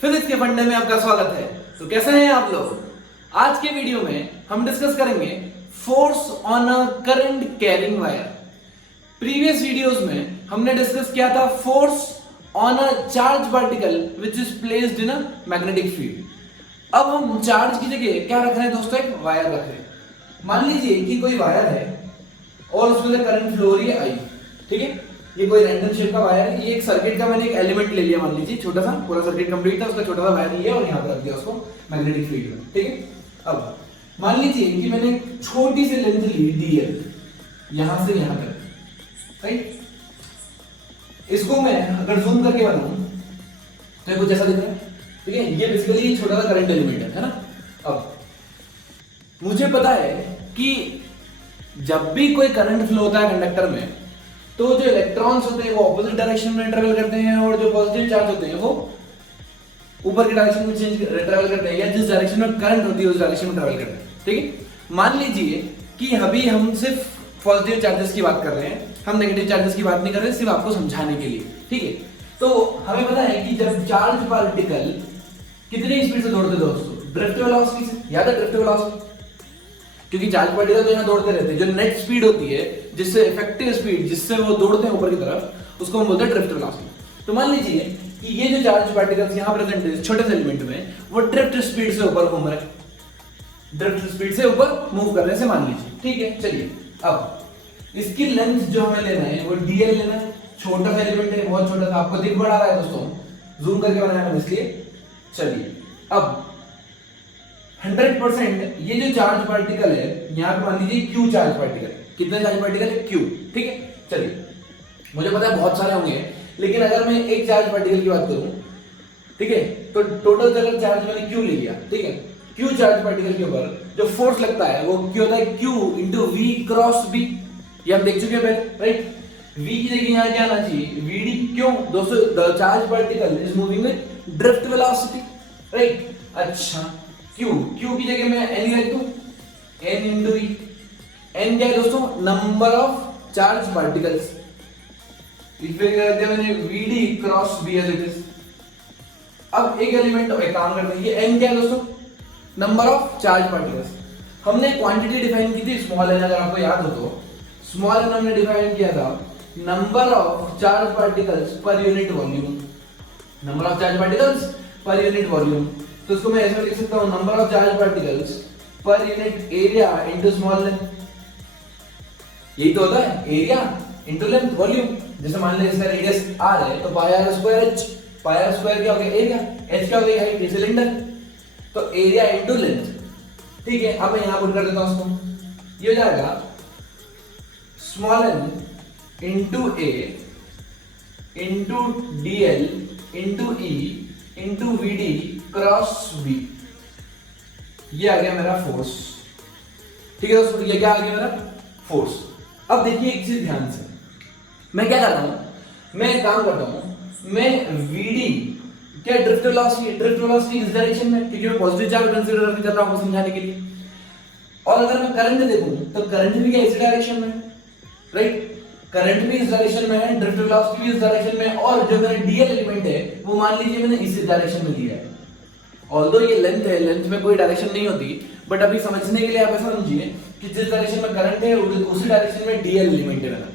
Physics के फंडे में आपका स्वागत है। तो कैसे हैं आप लोग? आज के वीडियो में हम डिस्कस करेंगे force on a current carrying wire. Previous videos में हमने डिस्कस किया था force on a charge particle which is placed in a magnetic field. अब हम चार्ज की जगह क्या रख रहे हैं दोस्तों? एक वायर रख रहे हैं। मान लीजिए कि कोई वायर है और उसमें से करंट फ्लो हो रही है आई, ठीक है। ये कोई रैंडम शेप का वायर है। ये एक सर्किट का मैंने एक एलिमेंट ले लिया, मान लीजिए छोटा सा, पूरा सर्किट कंप्लीट था, उसका छोटा सा वायर लिया और यहाँ पर रख दिया उसको मैग्नेटिक फील्ड में, ठीक है। अब मान लीजिए कि मैंने छोटी सी लेंथ ली डीएल, यहां से यहां तक, राइट। इसको मैं अगर जूम करके बनाऊं तो कुछ ऐसा दिख रहा है, ठीक है। ये बेसिकली छोटा सा करंट एलिमेंट है ना। अब मुझे पता है कि जब भी कोई करंट फ्लो होता है कंडक्टर में, तो जो इलेक्ट्रॉन्स होते हैं वो ऑपोजिट डायरेक्शन में ट्रेवल करते हैं और जो पॉजिटिव चार्ज होते हैं वो ऊपर की डायरेक्शन में ट्रेवल करते हैं, या जिस डायरेक्शन में करंट होती है उस डायरेक्शन में ट्रेवल करते हैं, ठीक है। मान लीजिए कि अभी हम सिर्फ पॉजिटिव चार्जेस की बात कर रहे हैं, हम नेगेटिव चार्जेस की बात नहीं कर रहे, सिर्फ आपको समझाने के लिए, ठीक है। तो हमें पता है कि जब चार्ज पार्टिकल कितनी स्पीड से दौड़ते दोस्तों? ड्रिफ्ट वेलोसिटी से। याद है ड्रिफ्ट वेलोसिटी? क्योंकि चार्ज पार्टिकल तो यहाँ दौड़ते रहते हैं। जो नेट स्पीड होती है, जिससे इफेक्टिव स्पीड जिससे वो दौड़ते हैं ऊपर की तरफ, उसको हम बोलते हैं ड्रिफ्ट वेलोसिटी। तो मान लीजिए कि ये जो चार्ज पार्टिकल्स यहाँ प्रेजेंट है छोटे से एलिमेंट में, वो ड्रिफ्ट स्पीड से ऊपर घूम रहे हैं, ड्रिफ्ट स्पीड से ऊपर मूव कर रहे हैं, मान लीजिए, ठीक है। चलिए अब इसकी लेंथ जो हमें लेना है वो डीएल लेना है। छोटा सा एलिमेंट है, बहुत छोटा सा, आपको दिख बड़ा रहा है दोस्तों, जूम करके बनाया मैंने इसलिए। चलिए अब 100% ये जो चार्ज पार्टिकल है, यहां पे मान लीजिए क्यू चार्ज पार्टिकल। कितने चार्ज पार्टिकल है? क्यू, ठीक है। चलिए मुझे पता है बहुत सारे होंगे, लेकिन अगर मैं एक चार्ज पार्टिकल की बात करूं, ठीक है, तो टोटल अगर चार्ज मैंने क्यू ले लिया, ठीक है। क्यू चार्ज पार्टिकल के ऊपर जो फोर्स लगता है वो क्यू होता है q into v cross b. ये हम देख चुके हैं पहले, राइट। वी की जगह यहां क्या आना चाहिए? वीडी। क्यों दोस्तों? The charge particle is moving with drift velocity, right. अच्छा, क्यू की जगह मैं एन लिख दूं, एन इंटू ई। एन क्या है दोस्तों? Number of charge particles. इसलिए मैंने v d cross b as it is. अब एक एलिमेंट एक काम करते हैं, ये एन क्या है दोस्तों? Number of charge particles. हमने क्वांटिटी डिफाइन की थी स्मॉल एन, अगर आपको याद हो तो। स्मॉल एन हमने डिफाइन किया था number of charge particles per unit volume. Number of charge particles per unit volume. तो इसको मैं ऐसे लिख सकता हूं, number of charge particles per unit area into small length. यही तो होता है, एरिया इनटू लेंथ वॉल्यूम। जैसे मान लीजिए इसका रेडियस r है, तो पाई r स्क्वायर h। पाई r स्क्वायर क्या हो गया? एरिया। h क्या हो गई? Height, cylinder. तो एरिया इनटू लेंथ, ठीक है। अब मैं यहां पुट कर देता हूं उसको, ये हो जाएगा small n into a into dl into e into vd cross v। ये आ गया मेरा फोर्स, ठीक है दोस्तों। ये क्या आ गया मेरा? फोर्स। अब देखिए एक चीज ध्यान से, मैं क्या कर रहा हूं, मैं एक काम करता हूं, मैं vd क्या ड्रिफ्ट वेलोसिटी इस डायरेक्शन में, क्योंकि मैं पॉजिटिव चार्ज कंसीडर कर रहा हूं समझाने के लिए। और अगर मैं करंट देखूं तो करंट भी क्या इस डायरेक्शन में, राइट। करंट भी इस डायरेक्शन में है, ड्रिफ्ट वेलोसिटी भी इस डायरेक्शन में, और जो मेरा डीएल एलिमेंट है वो मान लीजिए मैंने इस डायरेक्शन में लिया है। ऑल्दो ये लेंथ है, लेंथ में कोई डायरेक्शन नहीं होती, बट अभी समझने के लिए आप ऐसा समझिए कि जिस डायरेक्शन में करंट है उसी डायरेक्शन में डीएल एलिमेंट है मेरा,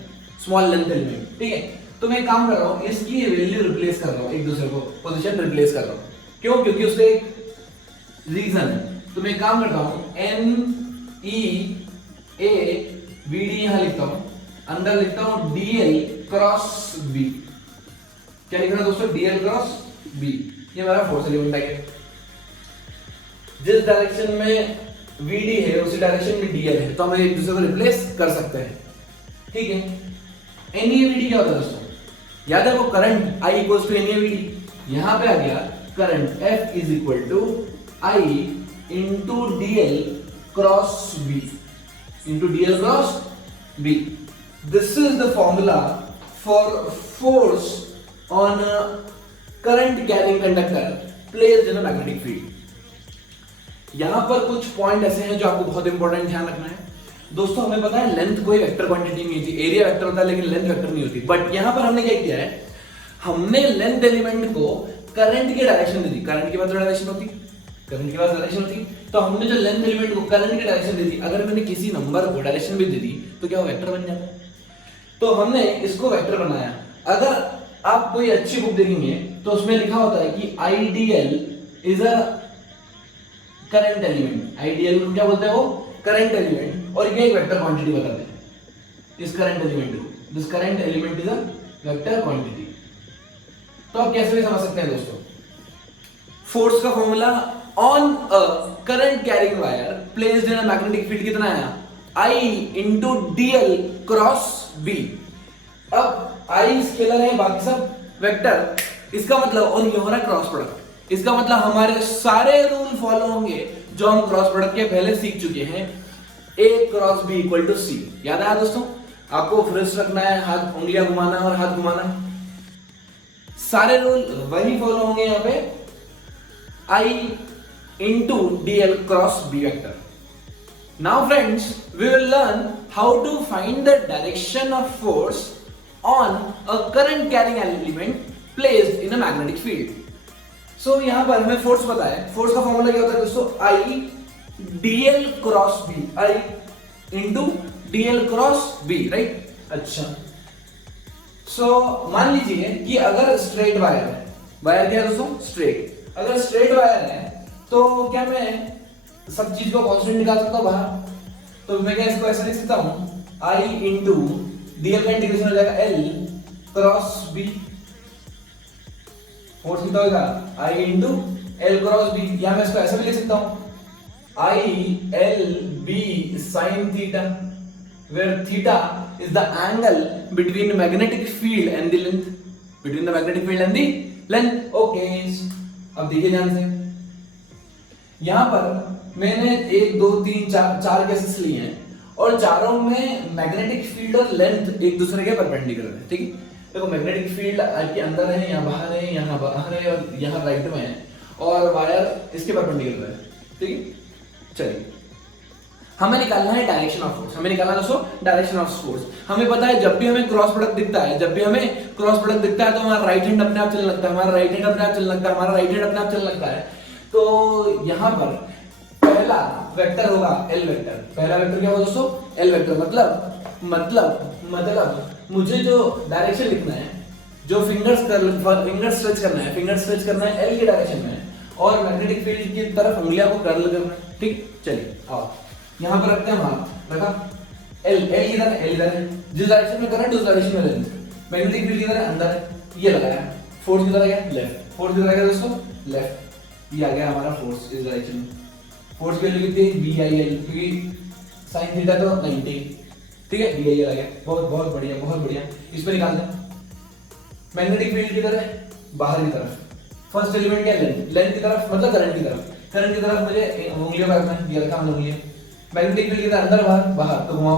स्मॉल लेंथ एलिमेंट, ठीक है। तो मैं काम कर रहा हूं, इसकी वैल्यू रिप्लेस कर रहा हूं, एक दूसरे को पोजीशन रिप्लेस कर रहा हूं। क्यों? क्योंकि उसका एक रीजन है। तो मैं काम करता हूं, n e a v d यहां लिखता हूं, अंदर लिखता हूं डीएल क्रॉस बी। क्या लिख रहा है दोस्तों? D l cross b. ये मेरा फोर्स एलिमेंट है। जिस डायरेक्शन में vd है उसी डायरेक्शन में dl है, तो हम एक दूसरे को रिप्लेस कर सकते हैं, ठीक है। NEVD क्या होता है दोस्तों? याद है वो current I equals to NEVD। यहां पे आ गया current F is equal to I into DL cross B into DL cross B। This is the formula for force on current carrying conductor placed in a magnetic field. यहां पर कुछ point ऐसे हैं जो आपको बहुत इंपॉर्टेंट ध्यान रखना है दोस्तों। हमें पता है लेंथ कोई वेक्टर क्वांटिटी नहीं होती, एरिया वेक्टर होता है लेकिन लेंथ वेक्टर नहीं होती। बट यहां पर हमने क्या किया है, हमने लेंथ एलिमेंट को करंट की डायरेक्शन दे दी, करंट के बाद डायरेक्शन होती, करंट के बाद डायरेक्शन होती, तो हमने जो लेंथ एलिमेंट को करंट की डायरेक्शन दी थी, अगर मैंने किसी नंबर को डायरेक्शन भी दे दी तो क्या वो वेक्टर बन जाता है। तो हमने इसको वेक्टर बनाया। अगर आप कोई अच्छी बुक देखेंगे तो उसमें लिखा होता है कि IDL is a current element, IDL को क्या बोलते हैं वो, करंट एलिमेंट, और ये एक वेक्टर क्वांटिटी बताते हैं इस करंट एलिमेंट को, this current element is a vector quantity. तो आप कैसे भी समझ सकते हैं दोस्तों, फोर्स का formula on a current carrying wire placed in a magnetic field कितना आया, I into DL cross b. अब I स्केलर है, बाकी सब वेक्टर, इसका मतलब, और ये हो रहा है क्रॉस प्रोडक्ट, इसका मतलब हमारे सारे रूल फॉलो होंगे जो हम क्रॉस प्रोडक्ट के पहले सीख चुके हैं, A cross B equal to C। याद आया दोस्तों, आपको फ्रिस्ट रखना है, हाथ उंगलियां घुमाना और हाथ घुमाना, सारे रूल वही फॉलो होंगे यहाँ पे, I into dl cross b vector. Now friends, we will learn how to find the direction of force on a current carrying element placed in a magnetic field. So यहाँ पर हमें force पता है, force का formula क्या होता है दोस्तों, I dl cross b, I into dl cross b, right. अच्छा, सो मान लीजिए कि अगर स्ट्रेट वायर है, वायर क्या है दोस्तों, स्ट्रेट, अगर स्ट्रेट वायर है तो क्या मैं सब चीज को कांस्टेंट निकाल सकता हूं बाहर, तो मैं क्या इसको ऐसे लिख सकता हूं, I इंटू डीएल का इंटीग्रेशन हो जाएगा L क्रॉस B, फोर्स कितना होगा I into L cross B, या मैं इसको ऐसे भी लिख सकता हूं I L B sin theta, where theta is the angle between the magnetic field and the length, between the magnetic field and the length। okay, अब देखिए ध्यान से, यहां पर मैंने 1 2 3 4 केसेस लिए हैं और चारों में मैग्नेटिक फील्ड और लेंथ एक दूसरे के परपेंडिकुलर है, ठीक है। देखो मैग्नेटिक फील्ड के अंदर है, यहाँ बाहर है, यहाँ बाहर है और यहाँ राइट में है, और वायर इसके परपेंडिकुलर है, ठीक है। चलिए, हमें निकालना है डायरेक्शन ऑफ फोर्स, हमें निकालना है दोस्तों डायरेक्शन ऑफ फोर्स। हमें पता है जब भी हमें क्रॉस प्रोडक्ट दिखता है, जब भी हमें क्रॉस प्रोडक्ट दिखता है तो हमारा राइट हैंड अपने आप चलने लगता है, हमारा राइट हैंड अपने आप चलने लगता है, हमारा राइट हैंड अपने आप चलने लगता है। तो यहाँ पर पहला वेक्टर होगा एल वेक्टर, पहला वेक्टर क्या होगा दोस्तों, एल वेक्टर, मतलब मुझे जो डायरेक्शन लिखना है, जो फिंगर स्ट्रेच करना है एल की डायरेक्शन में, और मैग्नेटिक फील्ड की तरफ उंगलियां को कर्ल करना है, ठीक। चलिए आओ यहाँ पर रखते हैं हाथ, रखा एल, एल इधर है, एल इधर है, जिस डायरेक्शन में करंट उस डायरेक्शन में लेंथ, मैग्नेटिक फील्ड किधर है, अंदर है, ये लगाया, फोर्स किधर आ गया, लेफ्ट, फोर्स किधर आ गया दोस्तों, लेफ्ट, ये आ गया हमारा फोर्स इस डायरेक्शन में। फोर्स की वैल्यू कितनी है, बी आई एल, क्योंकि साइन थीटा तो 90, ठीक है, बी आई एल आ गया, बहुत बढ़िया, बहुत बढ़िया। इस पे निकाल दें, मैग्नेटिक फील्ड किधर है, बाहर की तरफ, फर्स्ट एलिमेंट क्या है, लेंथ, लेंथ की तरफ मतलब करंट की तरफ, करंट की तरफ मुझे उंगलियों का रखना है, ये रखा हमने उंगलियां, मैग्नेटिक फील्ड किधर, अंदर बाहर, बाहर, तो घुमाओ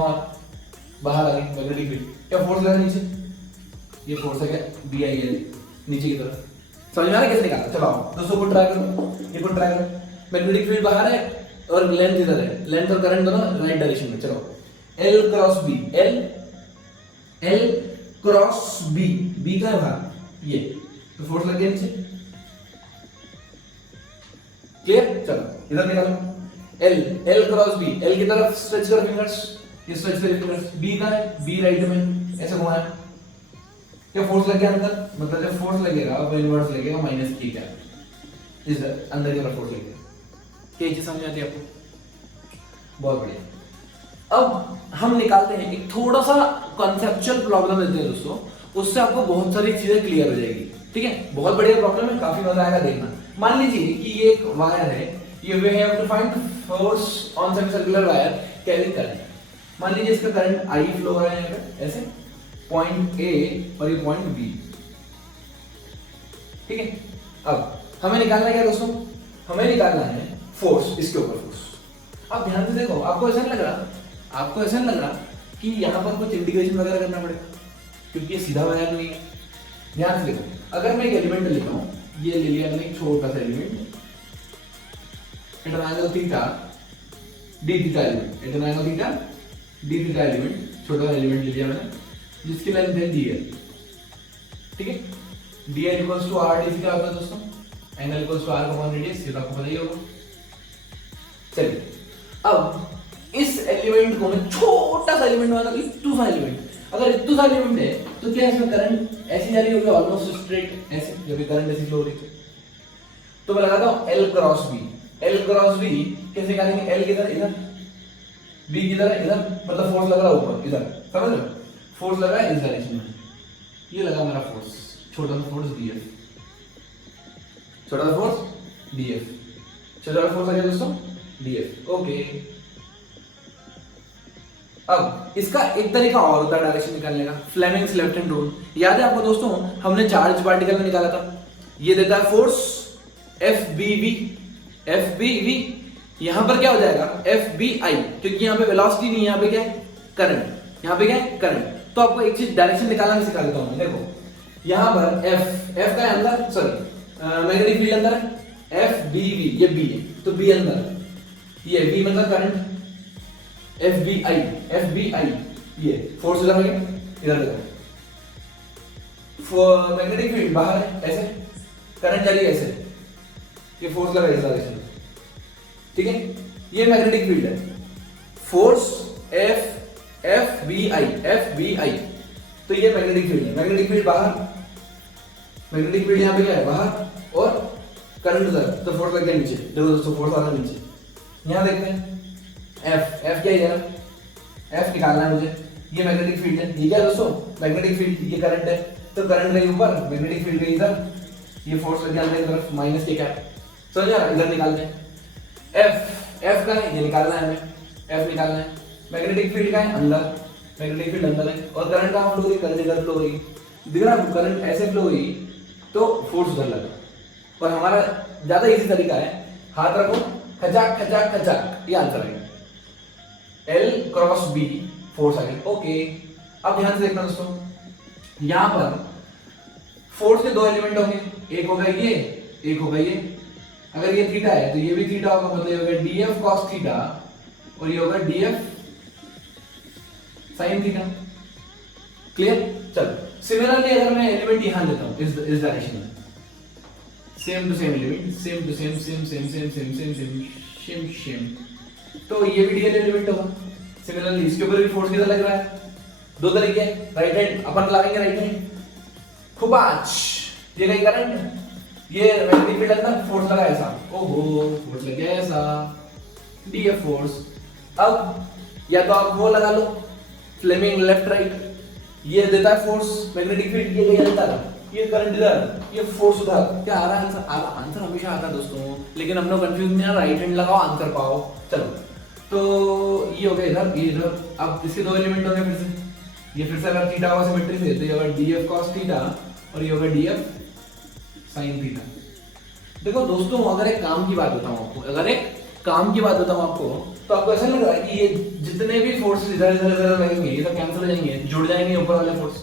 बाहर आ गई मैग्नेटिक फील्ड, क्या फोर्स लगा नीचे, ये फोर्स है क्या, बी आई एल, नीचे की तरफ। समझ में आ रहा है कैसे निकालना, चलो दोस्तों को ट्राई करो, ये को ट्राई करो, मैग्नेटिक फील्ड बाहर है और लेंथ इधर है, लेंथ और करंट दोनों राइट डायरेक्शन में, चलो L cross B, L cross B, B का है बाहर, ये तो फोर्स लग गया नीचे, क्लियर। चलो इधर निकालो, L क्रॉस B, L की तरफ स्ट्रेच कर फिंगर्स, ये स्ट्रेच कर फिंगर्स, B का है, B राइट में ऐसे घुमाया, क्या फोर्स लग गया अंदर, मतलब जब फोर्स लगेगा वो इनवर्स लगेगा, माइनस की क्या, इस अंदर की तरफ फोर्स लगेगा। क्या चीज समझ आती है आपको, बहुत बढ़िया। अब हम निकालते हैं एक थोड़ा सा कॉन्सेप्चुअल प्रॉब्लम लेते हैं दोस्तों, उससे आपको बहुत सारी चीजें क्लियर हो जाएगी, ठीक है। बहुत बढ़िया प्रॉब्लम है, काफी मजा आएगा देखना। मान लीजिए कि ये एक वायर है, ये we have to find force on some circular wire carrying current. मान लीजिए इसका करंट आई फ्लो हो रहा है यहाँ पे ऐसे, पॉइंट ए और ये पॉइंट बी, ठीक है। अब हमें निकालना क्या दोस्तों, हमें निकालना है फोर्स, इसके ऊपर फोर्स। अब ध्यान से देखो, आपको ऐसा नहीं लग रहा कि यहाँ पर कुछ इंटीग्रेशन वगैरह करना पड़ेगा, क्योंकि ये सीधा वायर नहीं है। ध्यान से देखो, अगर मैं एक एलिमेंट लेता हूँ, ये ले लिया मैंने एक छोटा सा element, angle theta D theta element, angle theta D theta element, छोटा सा एलिमेंट ले लिया मैंने जिसकी लेंथ है डी एल, ठीक है। dl equals to r d क्या होता है दोस्तों, angle equals to r upon radius, ये तो आपको पता ही होगा। चलिए अब इस एलिमेंट को मैं छोटा सा एलिमेंट माना, इतू सा एलिमेंट, अगर इतू सा एलिमेंट है तो क्या इसमें करंट ऐसी जा रही होगी ऑलमोस्ट स्ट्रेट ऐसे, जब भी करंट ऐसी फ्लो हो रही है तो मैं लगाता हूं L cross B। L cross B कैसे निकालेंगे, L किधर इधर, B किधर है इधर, मतलब फोर्स लग रहा है ऊपर इधर, समझ लो फोर्स लगा है इस डायरेक्शन में, ये लगा मेरा फोर्स, छोटा सा फोर्स dF, छोटा सा फोर्स dF, छोटा सा फोर्स आ गया दोस्तों dF। ओके, अब इसका एक तरीका और होता है डायरेक्शन निकालने का, फ्लेमिंग्स लेफ्ट हैंड रूल। याद है आपको दोस्तों, हमने चार्ज पार्टिकल में निकाला था, ये देता है फोर्स FBV, FBV यहां पर क्या हो जाएगा FBI, क्योंकि यहां पे वेलोसिटी नहीं, यहां पे क्या है करंट, यहां पे क्या है करंट। तो आपको एक चीज डायरेक्शन निकालना भी सिखा देता हूं, देखो यहां पर F का अंदर, सॉरी मैग्नेटिक फील्ड अंदर है, FBV ये B है तो B अंदर, ये B मतलब करंट, FBI ये फोर्स इधर है, इधर देखो मैग्नेटिक फील्ड बाहर है ऐसे, करंट जा रही है ऐसे, ये फोर्स लगा इस डायरेक्शन में, ठीक है, ये मैग्नेटिक फील्ड है, फोर्स FBI तो ये मैग्नेटिक फील्ड है, मैग्नेटिक फील्ड बाहर, मैग्नेटिक फील्ड यहां पे क्या है बाहर, और करंट उधर, तो फोर्स लग गया नीचे, देखो दोस्तों फोर्स आ रहा है नीचे। यहां देखते हैं F क्या है, F निकालना है मुझे, ये मैग्नेटिक फील्ड है, ये क्या है दोस्तों मैग्नेटिक फील्ड, ये करंट है, तो करंट गई ऊपर, मैग्नेटिक फील्ड गई इधर, ये फोर्स लग गया अंदर तरफ माइनस के कैप, समझ आ, इधर निकालते हैं F का है, ये निकालना है हमें, F निकालना है, मैग्नेटिक फील्ड का है अंदर, मैग्नेटिक फील्ड अंदर है, और करंट कहां फ्लो हो रही, करंट इधर फ्लो हो रही, दिख रहा है करंट ऐसे फ्लो हुई तो फोर्स उधर लगा, और हमारा ज्यादा इजी तरीका है, हाथ रखो खचाक खचाक खचाक, ये आंसर है L क्रॉस B फोर्स आ गया। ओके, अब ध्यान से देखना दोस्तों, यहां पर फोर्स के दो एलिमेंट होंगे, एक होगा ये, एक होगा ये, अगर ये थीटा है तो ये भी थीटा होगा, मतलब ये होगा DF cos थीटा और ये होगा DF sin थीटा, क्लियर। चलो सिमिलरली अगर मैं एलिमेंट यहां लेता हूं इस डायरेक्शन में, same to same element, same to same same same same same same same same same, तो ये भी डीएल एलिमेंट होगा। सिमिलरली इसके ऊपर भी फोर्स किधर लग रहा है, दो तरीके हैं, राइट हैंड अपन लगाएंगे, राइट हैंड खुबाच, ये गई करंट, ये मैग्नेटिक फील्ड अंदर, फोर्स लगा ऐसा, ओहो फोर्स लग गया ऐसा, डीएफ फोर्स। अब या तो आप वो लगा लो फ्लेमिंग लेफ्ट राइट, ये देता है फोर्स मैग्नेटिक फील्ड, ये गई अंदर, ये करंट इधर, ये फोर्स उधर, क्या आ रहा है आंसर, आंसर हमेशा आता है दोस्तों, लेकिन हम लोग कंफ्यूज नहीं है, राइट हैंड लगाओ आंसर पाओ। चलो तो ये हो गया इधर, ये इधर, अब इसके दो एलिमेंट हो गए फिर से, ये फिर से अगर थीटा होगा सिमेट्री से तो ये होगा डीएफ cos थीटा और ये होगा डीएफ sin थीटा। देखो दोस्तों अगर एक काम की बात बताऊं आपको, अगर एक काम की बात बताऊं आपको, तो आपको ऐसा लग रहा है कि ये जितने भी फोर्सेस इधर इधर इधर लगेंगे ये सब कैंसिल हो जाएंगे, जुड़ जाएंगे ऊपर वाले फोर्स,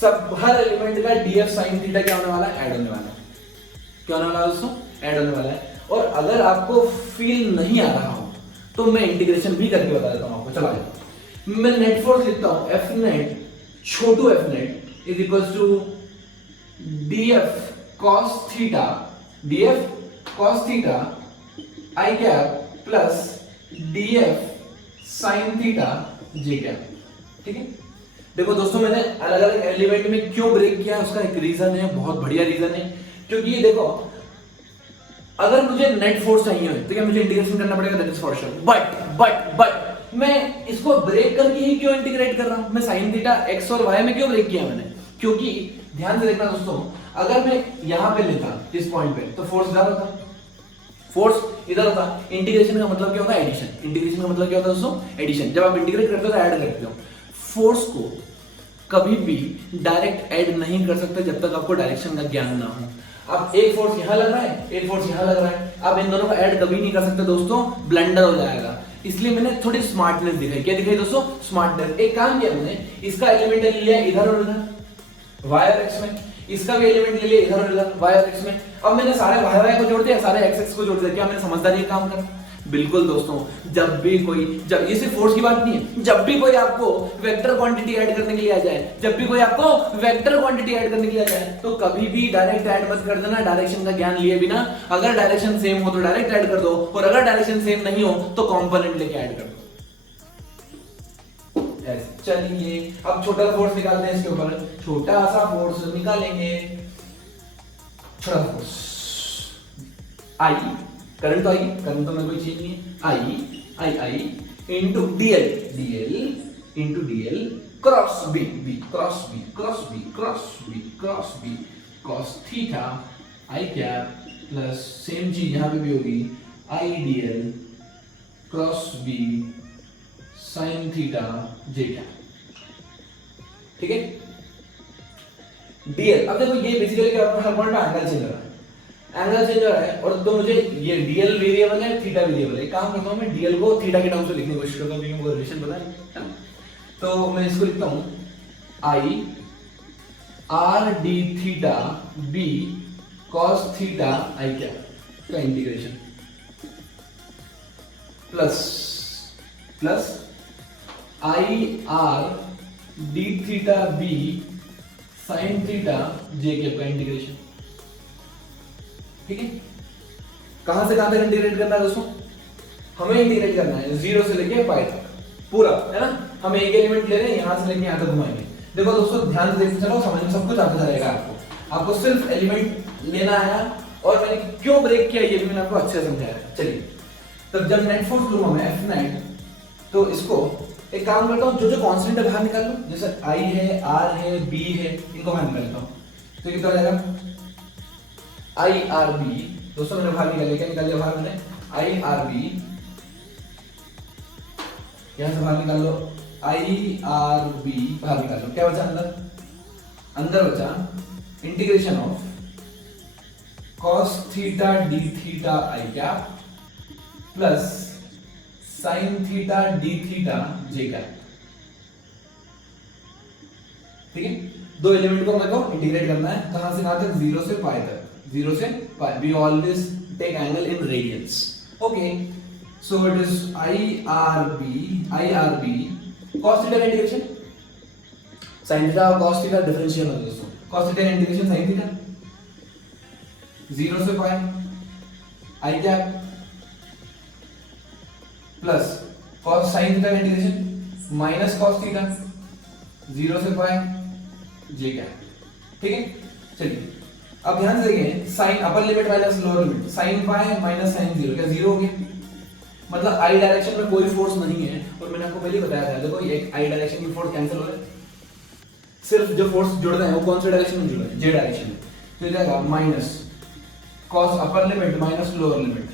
सब हर एलिमेंट का डीएफ sin थीटा क्या होने वाला है, ऐड होने वाला है, क्या होने वाला है दोस्तों, ऐड होने वाला है। और अगर आपको फील नहीं आ रहा हो तो मैं इंटीग्रेशन भी करके बता देता हूं आपको, चला मैं नेट फोर्स लिखता हूं, एफ नेट छोटू f net is equals to d f cos theta, d f cos theta I cap plus d f sin theta J cap, ठीक है। देखो दोस्तों मैंने अलग अलग एलिमेंट में क्यों ब्रेक किया, उसका एक रीजन है, बहुत बढ़िया रीजन है, क्योंकि ये देखो अगर मुझे नेट फोर्स चाहिए हो तो क्या मुझे इंटीग्रेशन करना पड़ेगा, that is for sure, but मैं इसको ब्रेक करके ही क्यों इंटीग्रेट कर रहा हूं, मैं sin थीटा x और y में क्यों ब्रेक किया मैंने, क्योंकि ध्यान से देखना दोस्तों, अगर मैं यहां पे लेता इस पॉइंट पे तो फोर्स इधर होता, फोर्स इधर होता, इंटीग्रेशन का मतलब क्या होता है, एडिशन, इंटीग्रेशन का मतलब क्या होता है दोस्तों, एडिशन, जब आप इंटीग्रेट करते हो तो ऐड करते हो, फोर्स को कभी भी डायरेक्ट ऐड नहीं कर सकते जब तक आपको डायरेक्शन का ज्ञान ना हो। अब एक फोर्स यहां लग रहा है, एक फोर्स यहां लग रहा है, अब इन दोनों को ऐड कभी नहीं कर सकते दोस्तों, ब्लंडर हो जाएगा, इसलिए मैंने थोड़ी स्मार्टनेस दिखाई, क्या दिखाई दोस्तों, स्मार्टनेस। एक काम किया मैंने, इसका एलिमेंट ले लिया इधर और इधर y और x में, इसका भी एलिमेंट ले लिया इधर और इधर y और x में, अब मैंने सारे y y को जोड़ दिया, सारे x x को जोड़ दिया, क्या मैंने समझदारी का काम करा, बिल्कुल दोस्तों, जब ये सिर्फ फोर्स की बात नहीं है, जब भी कोई आपको वेक्टर क्वांटिटी ऐड करने के लिए आ जाए, तो कभी भी डायरेक्ट ऐड मत कर देना डायरेक्शन का ज्ञान लिए बिना। अगर डायरेक्शन सेम हो तो डायरेक्ट ऐड कर दो, और अगर डायरेक्शन सेम नहीं हो तो कंपोनेंट लेके ऐड कर दो। चलिए अब छोटा फोर्स निकालते हैं इसके ऊपर, छोटा सा फोर्स निकालेंगे। छोटा फोर्स आई, करंट तो में कोई चीज नहीं है, I into DL cross B cos theta I cap plus same चीज यहां पे भी होगी, I dl cross B sine theta J cap. ठीक है, डीएल, अब देखो ये बेसिकली क्या होता है, हर पॉइंट पे एंगल चेंज हो रहा है, और तो मुझे ये डीएल वेरिएबल है, थीटा वेरिएबल है। काम करता हूं मैं डीएल को थीटा के टर्म से लिखने की कोशिश करता हूं, क्योंकि मुझे रिलेशन पता है। तो मैं इसको लिखता हूं I R D theta B cos theta I cap का integration plus I R D theta B sine theta J cap का इंटीग्रेशन। ठीक है, कहां से कहां तक इंटीग्रेट करना है दोस्तों? हमें इंटीग्रेट करना है 0 से लेके पाई तक पूरा, है ना। हम एक एलिमेंट ले रहे हैं, यहां से लेके यहां तक घुमाएंगे। देखो दोस्तों ध्यान से देखते चलो, समझ में सब कुछ आता जाएगा आपको सिर्फ एलिमेंट लेना है, और मैंने क्यों ब्रेक किया ये भी मैंने आपको अच्छे से समझाया। चलिए, तब जब नेट फोर्स लूंगा मैं एफ नेट, तो इसको एक काम करता हूं, जो कांस्टेंट है बाहर निकाल लो, जैसे आई है, आर है, बी है, इनको बाहर निकालता हूं। तो कितना हो जाएगा, आई आर बी, दोस्तों मैंने बाहर निकाल लिया, क्या निकाल लिया बाहर मैंने, आई आर बी, यहां से बाहर निकाल लो, आई आर बी बाहर निकाल लो, क्या बचा अंदर बचा integration of cos theta D theta I cap plus sin theta D theta J cap. ठीक है, दो एलिमेंट को मेरे को इंटीग्रेट करना है, कहां से कहां तक, 0 से पाई तक, 0 से pi. We always take angle in radians. Okay, so it is I R B cos theta का इंटीग्रेशन, sin थीटा और cos थीटा डिफरेंशियल है दोस्तों, cos थीटा का इंटीग्रेशन sin थीटा 0 से pi I cap plus cos sin theta का integration minus cos theta 0 से पाई जे cap. ठीक है, चलिए अब ध्यान से देखिए, sin अपर limit minus lower limit, sin pi minus sin 0 क्या 0 हो गया, मतलब आई डायरेक्शन में कोई फोर्स नहीं है। और मैंने आपको पहले बताया था, देखो ये आई डायरेक्शन की फोर्स कैंसिल हो रहा है, सिर्फ जो फोर्स जुड़ रहे हैं वो कौन से डायरेक्शन में जुड़ रहे हैं, जे डायरेक्शन में। तो जाएगा minus cos upper limit minus lower limit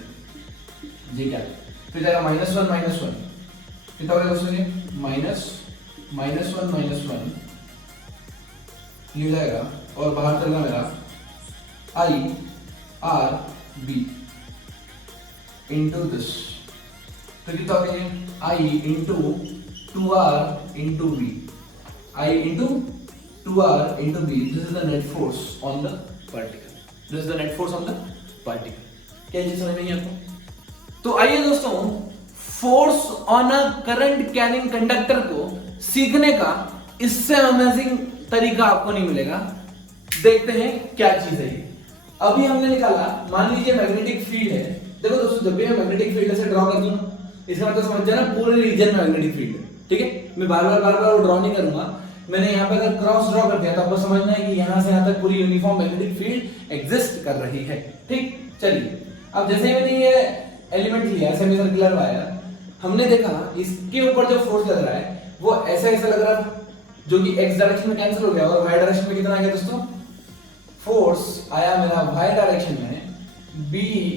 J क्या, फिर जाएगा -1 कितना होगा दोस्तों, ये -1 ये हो जाएगा, और बाहर चलना मेरा I R B into this, तो कितना हो गया, I into 2r into B, I into 2r into B, this is the net force on the particle. क्या चीज समझ में आई आपको? तो आइए दोस्तों, force on a current carrying conductor को सीखने का इससे अमेजिंग तरीका आपको नहीं मिलेगा। देखते हैं क्या चीज है ये। अभी हमने निकाला, मान लीजिए मैग्नेटिक फील्ड है। देखो दोस्तों, जब भी मैं मैग्नेटिक फील्ड ऐसे ड्रॉ कर दूं, इसका मतलब समझ जाना पूरे रीजन में मैग्नेटिक फील्ड है। ठीक है, मैं बार बार वो ड्रॉ नहीं करूंगा। मैंने यहाँ पे अगर क्रॉस ड्रॉ कर दिया तो आपको समझना है कि यहाँ से यहाँ तक पूरी यूनिफॉर्म मैग्नेटिक फील्ड एग्जिस्ट कर रही है। ठीक, चलिए अब जैसे ही मैंने ये एलिमेंट लिया सेमी सर्कुलर वायर, हमने देखा इसके ऊपर जो फोर्स लग रहा है वो ऐसा ऐसा लग रहा था, जो कि एक्स डायरेक्शन में कैंसिल हो गया, और वाई डायरेक्शन में कितना आ गया दोस्तों, फोर्स आया मेरा वाई डायरेक्शन में B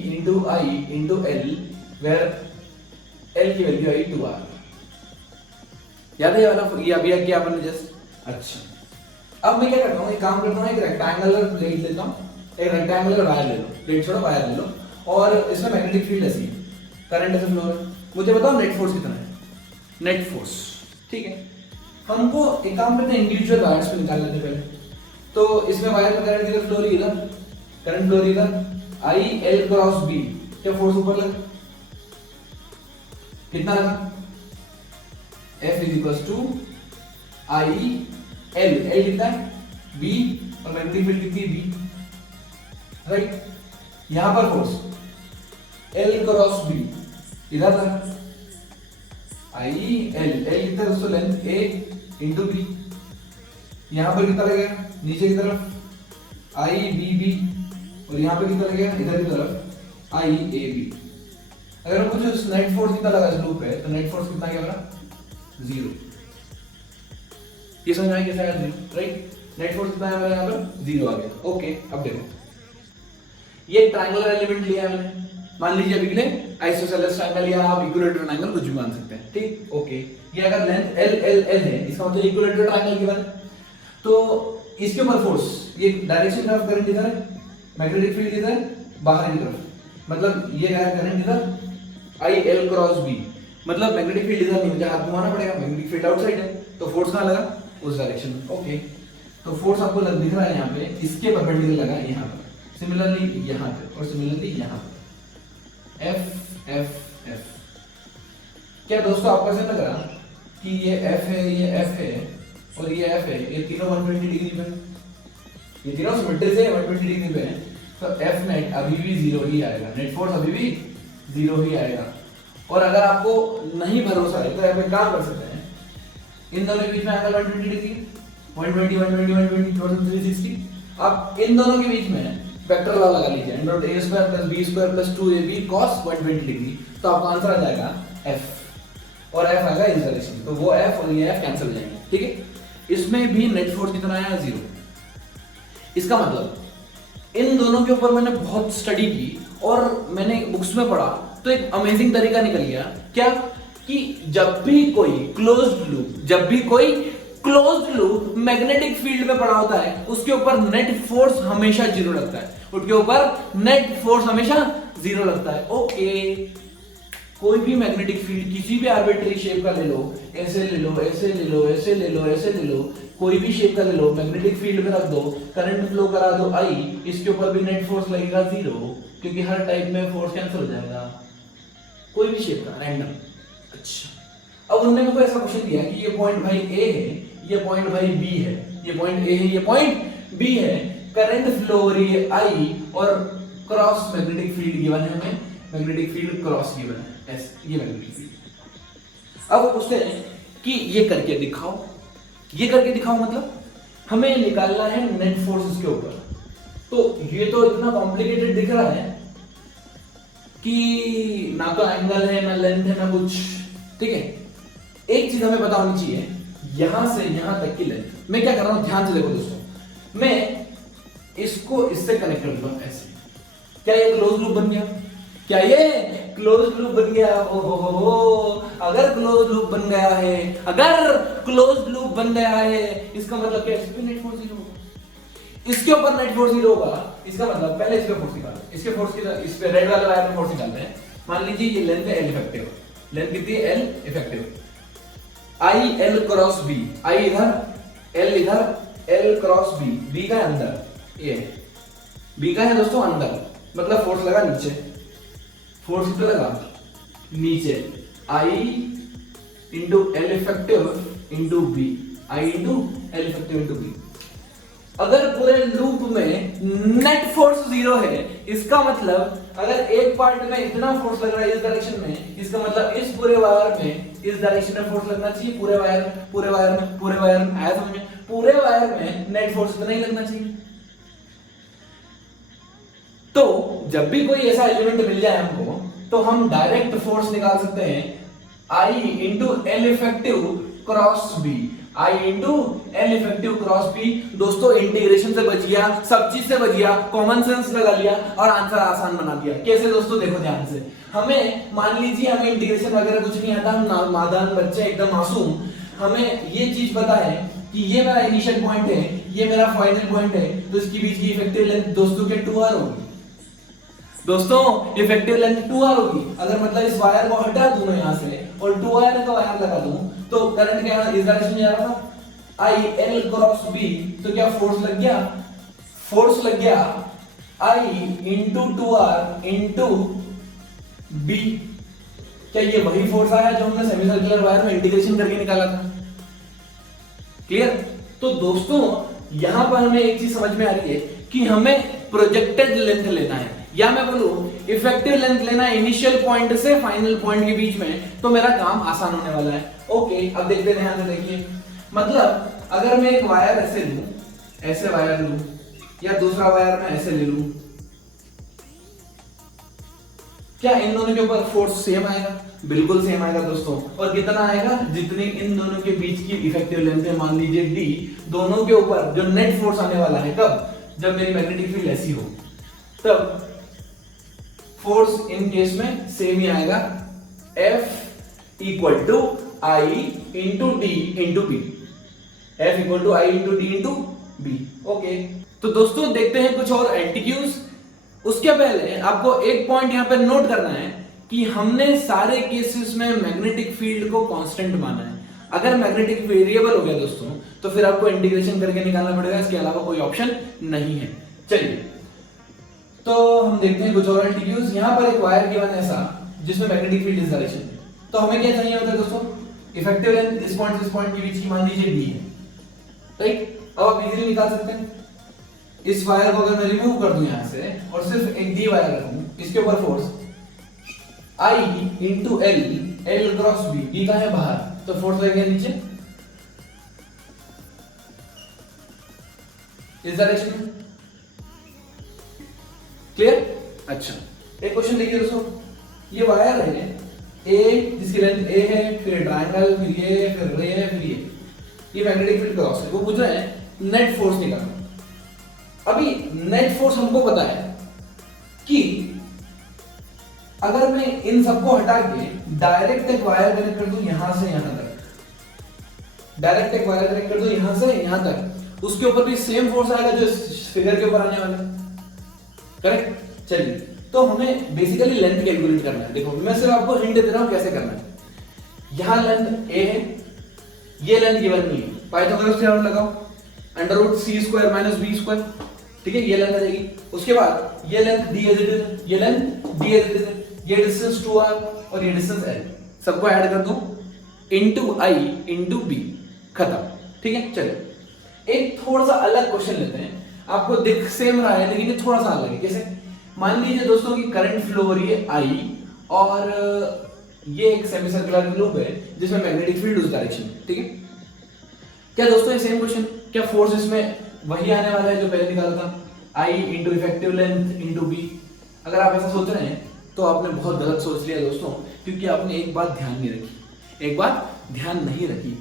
into I into l, where l की वैल्यू आई 2r। याद है वाला ये अभी किया आपने जस्ट। अच्छा, अब मैं क्या करता हूँ, एक काम करता हूँ, एक रेक्टेंगुलर प्लेट लेता हूँ, एक रेक्टेंगुलर वायर ले लो, प्लेट छोड़ो वायर ले लो, और इसमें मैग्नेटिक फील्ड ऐसी है, करंट ऐसे फ्लो हो रहा है। मुझे बताओ नेट फोर्स कितना है, नेट फोर्स। ठीक है, हमको एक काम करते हैं, इंडिविजुअल वायर्स पे निकाल लेते पहले। तो इसमें वायर में करंट किधर फ्लो हो रही है, करंट फ्लो हो रही है आई एल क्रॉस बी, क्या फोर्स ऊपर लगा, कितना लगा? F is equal to I l, l कितना है? बी, और मैग्नेटिक फील्ड कितनी है? B, right. यहां पर फोर्स L क्रॉस बी, इधर था आई एल, एल कितना दोस्तों? लेंथ ए इंटू बी। यहां पर कितना लगेगा? नीचे की तरफ आई बी बी, और यहां पर कितना लगेगा? इधर की तरफ आई ए बी। अगर हम कुछ नेट फोर्स कितना लगा इस लूप पे, तो नेट फोर्स कितना क्या होगा? 0। ये समझ में आया कैसे आया 0, राइट? नेट फोर्स कितना है यहाँ पर? 0 आ गया। ओके, अब देखो ये ट्रायंगुलर एलिमेंट लिया है मैंने, मान लीजिए अभी के लिए आइसोसेलेस ट्रायंगल या आप इक्विलैटरल ट्रायंगल कुछ भी मान सकते हैं, ठीक? ओके, ये अगर लेंथ एल एल एल है, इसका मतलब इक्विलैटरल ट्रायंगल की बात। तो इसके ऊपर फोर्स, ये डायरेक्शन ऑफ करंट इधर है, मैग्नेटिक फील्ड इधर है, बाहर की तरफ, मतलब ये गया करंट इधर आई एल क्रॉस बी, मतलब मैग्नेटिक फील्ड इधर नहीं, मुझे हाथ घुमाना पड़ेगा, मैग्नेटिक फील्ड आउटसाइड है, तो फोर्स कहां लगा? उस डायरेक्शन में। ओके, तो फोर्स आपको दिख रहा है यहाँ पे, इसके परपेंडिकुलर लगा यहाँ पर, सिमिलरली यहाँ पे, और सिमिलरली यहाँ पे। एफ एफ एफ, क्या दोस्तों आपको ऐसा लग रहा कि ये एफ है, ये एफ है, और ये एफ है, ये तीनों 120 डिग्री पे, ये तीनों सिमेट्री से 120 डिग्री पे है, तो एफ नेट अभी भी 0 ही आएगा, नेट फोर्स अभी भी 0 ही आएगा। और अगर आपको नहीं भरोसा है तो आप एक काम कर सकते हैं, इन दोनों के बीच में एंगल 120 डिग्री, 120 120 120 टोटल 360, आप इन दोनों के बीच में वेक्टर लॉ लगा लीजिए, a square plus b square plus 2ab cos 120 degree, तो आपका आंसर आ जाएगा f, और f आएगा इस डायरेक्शन, तो वो f और ये f कैंसिल हो जाएंगे, ठीक है? इसमें भी नेट फोर्स कितना आया? 0। इसका मतलब इन दोनों के ऊपर मैंने बहुत स्टडी की और मैंने बुक्स में पढ़ा, तो एक अमेजिंग तरीका निकल गया, क्या कि जब भी कोई क्लोज्ड लूप मैग्नेटिक फील्ड में पड़ा होता है, उसके ऊपर नेट फोर्स हमेशा 0 लगता है, उसके ऊपर नेट फोर्स हमेशा 0 लगता है। ओके, कोई भी मैग्नेटिक फील्ड किसी भी आर्बिट्री शेप का ले लो, ऐसे ले लो, ऐसे ले लो, ऐसे ले लो, ऐसे ले लो, कोई भी शेप का ले लो, मैग्नेटिक फील्ड में रख दो, करंट फ्लो करा दो आई, इसके ऊपर भी नेट फोर्स लगेगा 0, क्योंकि हर टाइप में फोर्स कैंसिल हो जाएगा, कोई भी शेप का रैंडम। अच्छा, अब उन्होंने मेरे को ऐसा क्वेश्चन दिया कि ये पॉइंट भाई ए है, ये पॉइंट भाई बी है, ये पॉइंट ए है, ये पॉइंट बी है, करंट फ्लो हो रही है आई, और क्रॉस मैग्नेटिक फील्ड गिवन है हमें, मैग्नेटिक फील्ड क्रॉस गिवन है एस, ये मैग्नेटिक फील्ड। अब पूछते हैं कि ये करके दिखाओ, ये करके दिखाओ मतलब हमें निकालना है नेट फोर्स इसके ऊपर। तो ये तो इतना कॉम्प्लिकेटेड दिख रहा है कि ना तो एंगल है, ना लेंथ है, ना कुछ, ठीक है? एक चीज हमें पता होनी चाहिए, यहां से यहां तक की लेंथ। मैं क्या कर रहा हूं, ध्यान से देखो दोस्तों, मैं इसको इससे कनेक्ट कर दूंगा ऐसे, क्या ये क्लोज लूप बन गया? क्या ये क्लोज लूप बन गया? ओहो, अगर क्लोज लूप बन गया है, अगर क्लोज लूप बन गया है, इसका मतलब क्या? इस पे नेट फोर्स 0 होगा, इसके ऊपर नेट फोर्स 0 होगा, इसका मतलब पहले इस पे फोर्स निकालो, इसके फोर्स की इस पे रेड वाले वायर में फोर्स निकालते हैं। मान लीजिए ये लेंथ है L इफेक्टिव, लेंथ कितनी है? L effective, I L cross B, I इधर, एल इधर, एल क्रॉस बी, बी का है अंदर, ये बी का है दोस्तों अंदर, मतलब फोर्स लगा नीचे, फोर्स कितना लगा? नीचे, I into L effective into B, I into L effective into B. अगर पूरे लूप में नेट फोर्स 0 है, इसका मतलब अगर एक पार्ट में इतना फोर्स लग रहा है इस डायरेक्शन में, इसका मतलब इस पूरे वायर में इस डायरेक्शन में फोर्स लगना चाहिए, पूरे वायर में आया समझ में? पूरे वायर में नेट फोर्स इतना ही लगना चाहिए। तो जब भी कोई ऐसा एलिमेंट मिल जाए हमको, तो हम डायरेक्ट फोर्स निकाल सकते हैं, I into L effective cross B, I into L effective cross B. दोस्तों इंटीग्रेशन से बच गया, सब चीज से बच गया, कॉमन सेंस लगा लिया और आंसर आसान बना दिया। कैसे दोस्तों? देखो ध्यान से, हमें मान लीजिए हमें इंटीग्रेशन वगैरह कुछ नहीं आता, हम नादान बच्चे एकदम मासूम, हमें ये चीज पता है कि ये मेरा इनिशियल पॉइंट है, ये मेरा फाइनल पॉइंट है, तो इसके बीच की इफेक्टिव लेंथ दोस्तों के 2r होगी। दोस्तों इफेक्टिव लेंथ 2r होगी। अगर मतलब इस वायर को हटा दूं मैं यहां से और 2r का वायर लगा दूं, तो करंट क्या इस डायरेक्शन में जा रहा था, आई एल क्रॉस बी, तो क्या फोर्स लग गया? फोर्स लग गया I into 2r into B. क्या ये वही फोर्स आया जो हमने सेमी सर्कुलर वायर में इंटीग्रेशन करके निकाला था? क्लियर? तो दोस्तों यहां पर हमें एक चीज समझ में आ रही है कि हमें प्रोजेक्टेड लेंथ लेना है, या मैं बोलूं इफेक्टिव लेंथ लेना है इनिशियल पॉइंट से फाइनल पॉइंट के बीच में, तो मेरा काम आसान होने वाला है। ओके, अब देखते हैं, ध्यान से देखिए। मतलब अगर मैं एक वायर ऐसे लूं, ऐसे वायर लूं, या दूसरा वायर मैं ऐसे ले लूं, क्या इन दोनों के ऊपर फोर्स सेम आएगा? बिल्कुल सेम आएगा दोस्तों। और कितना आएगा? जितनी इन दोनों के बीच की इफेक्टिव लेंथ है, मान लीजिए डी, दोनों के ऊपर जो नेट फोर्स आने वाला है, कब? जब मेरी मैग्नेटिक फील्ड ऐसी हो, तब फोर्स इन केस में सेम ही आएगा, F equal to I into d into b. F equal to I into d into b. Okay, तो दोस्तों देखते हैं कुछ और एंटीक्यूज। उसके पहले आपको एक पॉइंट यहां पर नोट करना है कि हमने सारे केसेस में मैग्नेटिक फील्ड को कांस्टेंट माना है। अगर मैग्नेटिक वेरिएबल हो गया दोस्तों, तो फिर आपको इंटीग्रेशन करके निकालना पड़ेगा, इसके अलावा कोई ऑप्शन नहीं है। चलिए, तो हम देखते हैं कुछ और एंटीक्यूज। यहां पर एक वायर गिवन है ऐसा जिसमें मैग्नेटिक फील्ड इस डायरेक्शन में, तो हमें क्या चाहिए होता है दोस्तों? इफेक्टिव लेंथ इस पॉइंट से इस पॉइंट के बीच की मान लीजिए डी है, राइट? अब आप इजीली निकाल सकते हैं। इस वायर को अगर मैं रिमूव कर दूं यहां से और सिर्फ एक डी वायर रखूं, इसके ऊपर force I into l, l cross b, d का है बाहर, तो फोर्स लगेगा नीचे इस डायरेक्शन में। क्लियर? अच्छा, एक क्वेश्चन देखिए दोस्तों, ये वायर है ए, जिसकी लेंथ ए है, फिर ट्रायंगल, फिर ये, फिर ये, फिर ये मैग्नेटिक फील्ड क्रॉस है। वो पूछ रहे हैं नेट फोर्स निकालना। अभी नेट फोर्स हमको पता है कि अगर मैं इन सबको हटा के डायरेक्ट एक वायर कनेक्ट कर दूं यहां से यहां तक, डायरेक्ट एक वायर कनेक्ट कर दूं यहां से यहां तक, उसके ऊपर भी सेम फोर्स आएगा जो इस फिगर के ऊपर आने वाला है, करेक्ट? चलिए, तो हमें बेसिकली लेंथ कैलकुलेट करना है। देखो, मैं सिर्फ आपको हिंट दे रहा हूं कैसे करना है। यहां लेंथ ए है, ये लेंथ गिवन नहीं है, पाइथागोरस थ्योरम लगाओ, under root C square minus B square, ठीक है? ये लेंथ आ जाएगी। उसके बाद ये length D as it is, ये length D as it is, ये डिस्टेंस 2r और ये डिस्टेंस l, सबको ऐड कर दो इनटू i इनटू b, खत्म। ठीक है? चलिए, एक थोड़ा सा अलग क्वेश्चन लेते हैं। आपको दिख सेम रहा है लेकिन ये थोड़ा सा अलग है। कैसे? मान लीजिए दोस्तों कि करंट फ्लो हो रही है I और ये एक सेमी सर्कुलर लूप है जिसमें मैग्नेटिक फील्ड उस डायरेक्शन में, ठीक है? क्या दोस्तों ये सेम क्वेश्चन, क्या फोर्स इसमें वही आने वाला है जो पहले निकाला था, I into effective length into B? अगर आप ऐसा सोच रहे हैं तो आपने बहुत गलत सोच लिया दोस्तों, क्योंकि आपने एक बात ध्यान नहीं रखी, एक बात ध्यान नहीं रखी।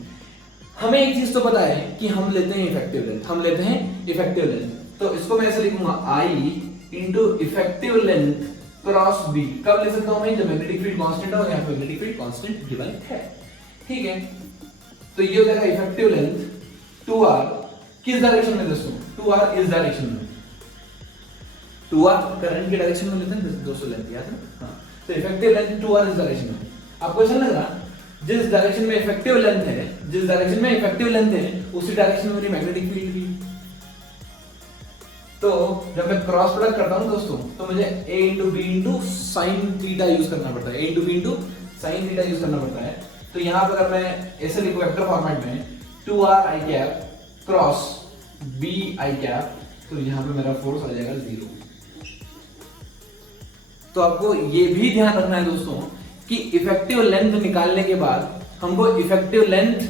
हमें एक चीज तो पता है कि हम लेते हैं इफेक्टिव लेंथ, हम लेते हैं इफेक्टिव लेंथ, तो इसको मैं ऐसे लिखूंगा I into effective length cross b. कब ले सकता हूं मैं? जब मैग्नेटिक फील्ड कांस्टेंट हो, यहाँ पे मैग्नेटिक फील्ड कांस्टेंट गिवन है, ठीक है? तो ये हो जाएगा इफेक्टिव लेंथ 2r किस डायरेक्शन में दोस्तों? 2r इस डायरेक्शन में, 2r करंट की डायरेक्शन में लेते हैं दोस्तों, लेंथ याद है? हाँ, तो इफेक्टिव लेंथ 2r इस डायरेक्शन में। आपको ऐसा लग रहा जिस डायरेक्शन में इफेक्टिव लेंथ है, जिस डायरेक्शन में इफेक्टिव लेंथ है उसी डायरेक्शन में मेरी मैग्नेटिक फील्ड भी। तो जब मैं क्रॉस प्रोडक्ट करता हूं दोस्तों, तो मुझे a into b into sine theta use करना पड़ता है, a into b into sine theta use करना पड़ता है। तो यहां पर अगर मैं ऐसे लिखूं वेक्टर फॉर्मेट में 2r i cap cross b i cap, तो यहां पे मेरा फोर्स आ जाएगा 0। तो आपको ये भी ध्यान रखना है दोस्तों कि इफेक्टिव लेंथ निकालने के बाद हमको effective length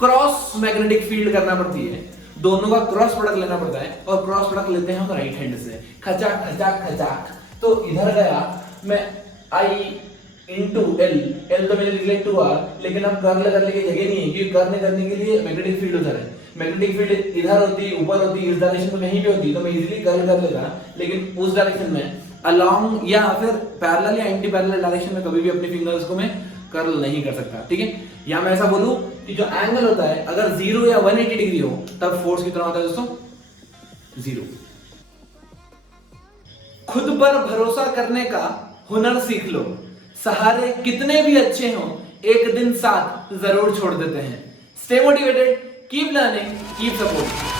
cross magnetic field करना पड़ती है, दोनों का क्रॉस प्रोडक्ट लेना पड़ता है, और क्रॉस प्रोडक्ट लेते हैं हम राइट हैंड से, खचाक खचाक खचाक। तो इधर गया मैं I इंटू एल, एल तो मैंने लिख लिया 2r, लेकिन अब कर्ल करने की जगह नहीं है क्योंकि कर्ल करने के लिए मैग्नेटिक फील्ड उधर है, मैग्नेटिक फील्ड इधर होती, ऊपर होती, इस डायरेक्शन में कहीं भी होती, तो मैं इजीली कर्ल कर लेता, लेकिन उस डायरेक्शन में अलोंग या फिर पैरेलल या एंटी पैरेलल डायरेक्शन में कभी भी अपने फिंगर्स को मैं कर्ल नहीं कर सकता, ठीक है? या मैं ऐसा बोलूं कि जो एंगल होता है अगर 0 या 180 डिग्री हो तब फोर्स कितना होता है दोस्तों? 0। खुद पर भरोसा करने का हुनर सीख लो, सहारे कितने भी अच्छे हों एक दिन साथ जरूर छोड़ देते हैं। Stay motivated, keep learning, keep support.